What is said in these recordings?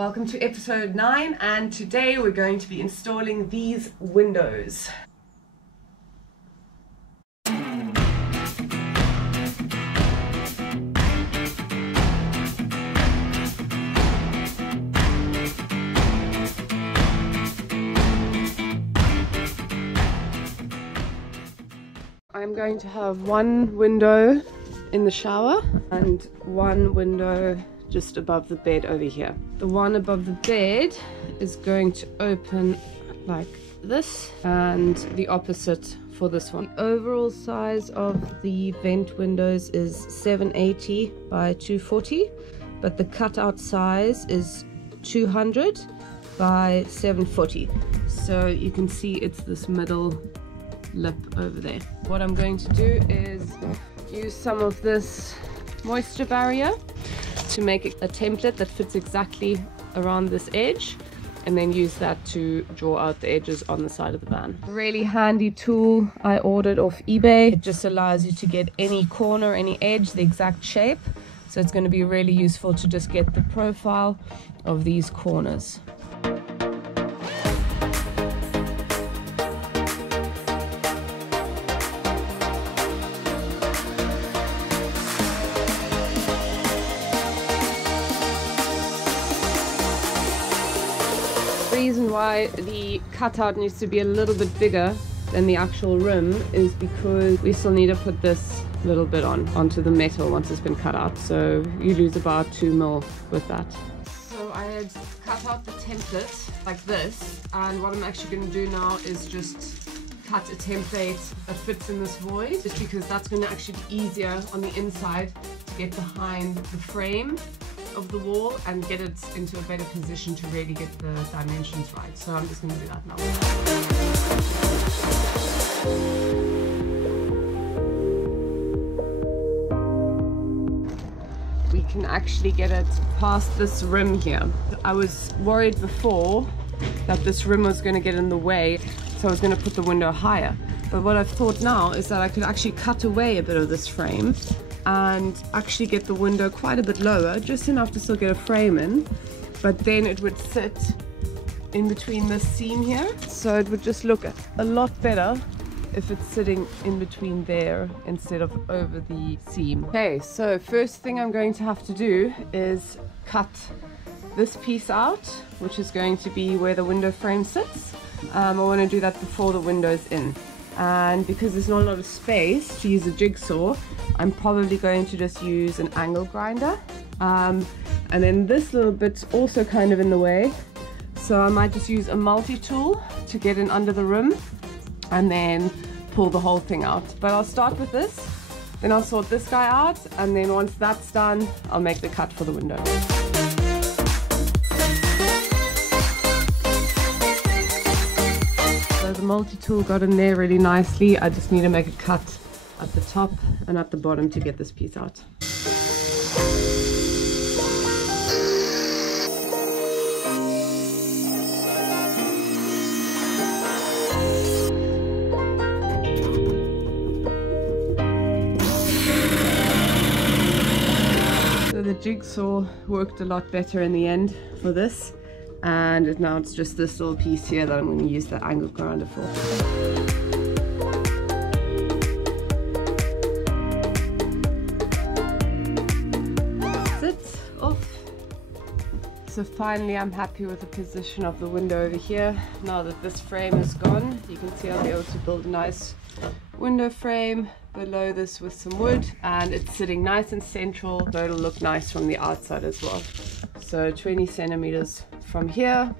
Welcome to episode 9, and today we're going to be installing these windows. I'm going to have one window in the shower and one window just above the bed over here. The one above the bed is going to open like this, and the opposite for this one. The overall size of the vent windows is 780 by 240, but the cutout size is 200 by 740. So you can see it's this middle lip over there. What I'm going to do is use some of this moisture barrier to make a template that fits exactly around this edge, and then use that to draw out the edges on the side of the van. Really handy tool I ordered off eBay. It just allows you to get any corner, any edge, the exact shape. So it's going to be really useful to just get the profile of these corners. The reason why the cutout needs to be a little bit bigger than the actual rim is because we still need to put this little bit onto the metal once it's been cut out, so you lose about 2 mil with that. So I had cut out the template like this, and what I'm actually going to do now is just cut a template that fits in this void, just because that's going to actually be easier on the inside to get behind the frame of the wall and get it into a better position to really get the dimensions right. So I'm just going to do that now. We can actually get it past this rim here. I was worried before that this rim was going to get in the way, so I was going to put the window higher. But what I've thought now is that I could actually cut away a bit of this frame and actually get the window quite a bit lower, just enough to still get a frame in, but then it would sit in between this seam here, so it would just look a lot better if it's sitting in between there instead of over the seam. Okay, so first thing I'm going to have to do is cut this piece out, which is going to be where the window frame sits. I want to do that before the window's in. And because there's not a lot of space to use a jigsaw, I'm probably going to just use an angle grinder. And then this little bit's also kind of in the way, so I might just use a multi-tool to get in under the rim and then pull the whole thing out. But I'll start with this, then I'll sort this guy out, and then once that's done, I'll make the cut for the window. The multi-tool got in there really nicely. I just need to make a cut at the top and at the bottom to get this piece out. So the jigsaw worked a lot better in the end for this. And now it's just this little piece here that I'm going to use the angle grinder for. That's it, off. So finally I'm happy with the position of the window over here. Now that this frame is gone, you can see I'll be able to build a nice window frame below this with some wood, and it's sitting nice and central, so it'll look nice from the outside as well. So 20 centimeters from here,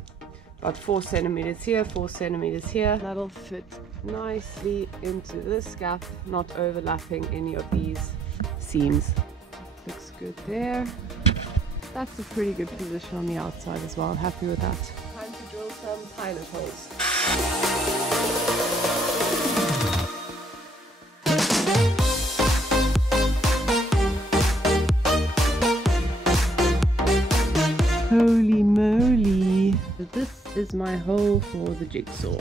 about 4 centimeters here, 4 centimeters here. That'll fit nicely into this gap, not overlapping any of these seams. Looks good there. That's a pretty good position on the outside as well. Happy with that. Time to drill some pilot holes. Holy moly! This is my hole for the jigsaw.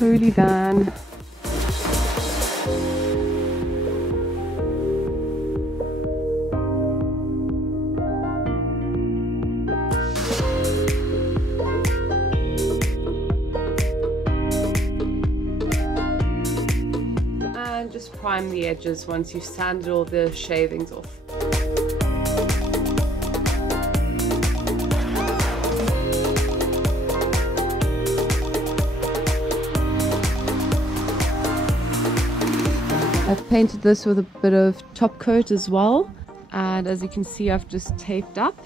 Holy van. And just prime the edges once you've sanded all the shavings off. I've painted this with a bit of top coat as well, and as you can see I've just taped up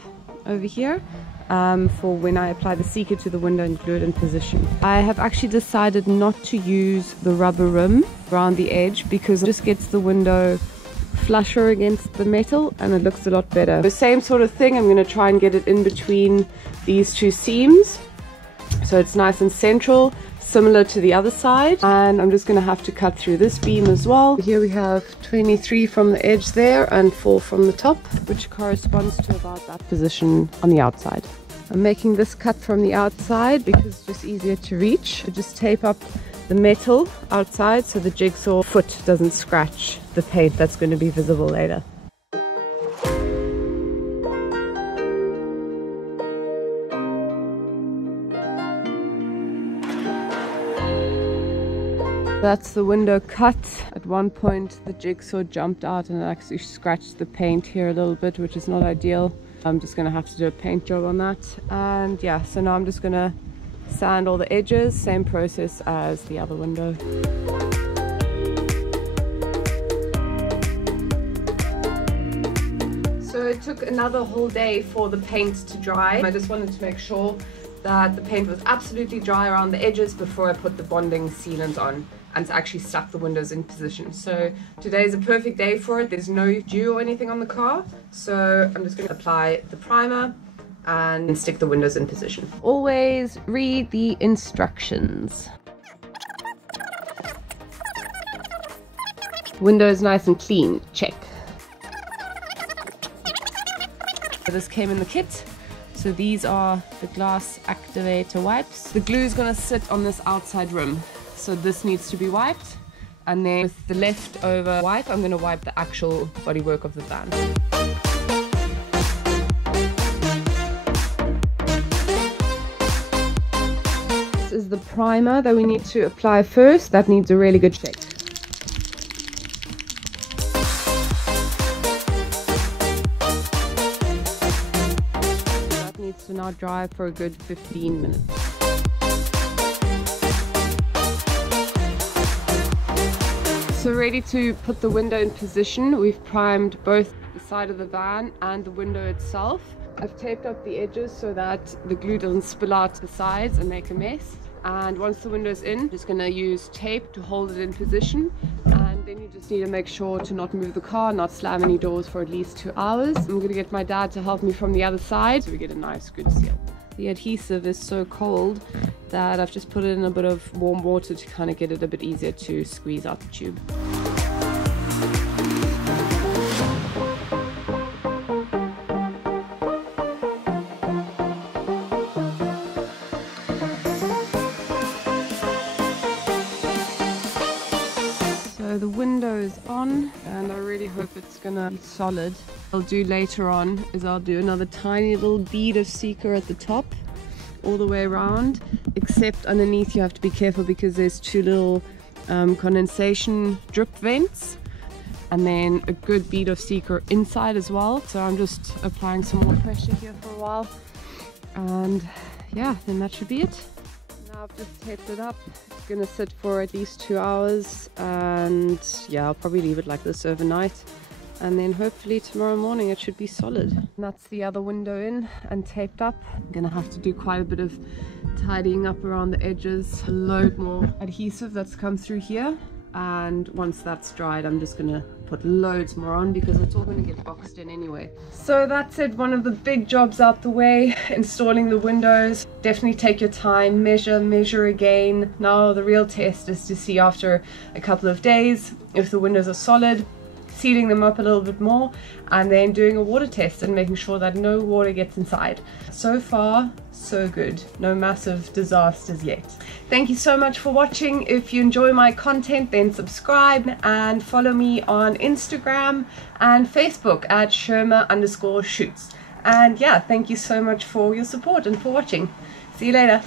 over here for when I apply the seeker to the window and glue it in position. I have actually decided not to use the rubber rim around the edge because it just gets the window flusher against the metal and it looks a lot better. The same sort of thing, I'm going to try and get it in between these two seams so it's nice and central, similar to the other side, and I'm just going to have to cut through this beam as well. Here we have 23 from the edge there and 4 from the top, which corresponds to about that position on the outside. I'm making this cut from the outside because it's just easier to reach. I just tape up the metal outside so the jigsaw foot doesn't scratch the paint that's going to be visible later. That's the window cut. At one point the jigsaw jumped out and it actually scratched the paint here a little bit, which is not ideal. I'm just going to have to do a paint job on that. And yeah, so now I'm just going to sand all the edges, same process as the other window. So it took another whole day for the paint to dry. I just wanted to make sure that the paint was absolutely dry around the edges before I put the bonding sealant on and actually stuck the windows in position. So today is a perfect day for it. There's no dew or anything on the car, so I'm just going to apply the primer and stick the windows in position. Always read the instructions. Windows nice and clean, check. This came in the kit. So these are the glass activator wipes. The glue is going to sit on this outside rim. So this needs to be wiped. And then with the leftover wipe, I'm going to wipe the actual bodywork of the van. This is the primer that we need to apply first. That needs a really good shake. To now dry for a good 15 minutes. So ready to put the window in position. We've primed both the side of the van and the window itself. I've taped up the edges so that the glue doesn't spill out the sides and make a mess. And once the window's in, I'm just going to use tape to hold it in position. And then you just need to make sure to not move the car, not slam any doors for at least 2 hours. I'm going to get my dad to help me from the other side so we get a nice good seal. The adhesive is so cold that I've just put it in a bit of warm water to kind of get it a bit easier to squeeze out the tube. So the window is on and I really hope it's gonna be solid. What I'll do later on is I'll do another tiny little bead of seeker at the top all the way around, except underneath you have to be careful because there's 2 little condensation drip vents, and then a good bead of seeker inside as well. So I'm just applying some more pressure here for a while, and yeah, then that should be it. Now I've just taped it up. It's gonna sit for at least 2 hours, and yeah, I'll probably leave it like this overnight, and then hopefully tomorrow morning it should be solid. And that's the other window in and taped up. I'm gonna have to do quite a bit of tidying up around the edges, a load more adhesive that's come through here, and once that's dried I'm just gonna put loads more on because it's all gonna get boxed in anyway. So that's it, one of the big jobs out the way, installing the windows. Definitely take your time, measure again. Now the real test is to see after a couple of days if the windows are solid. sealing them up a little bit more, and then doing a water test and making sure that no water gets inside. So far, so good. No massive disasters yet. Thank you so much for watching. If you enjoy my content, then subscribe and follow me on Instagram and Facebook at Sherma_shoots. And yeah, thank you so much for your support and for watching. See you later.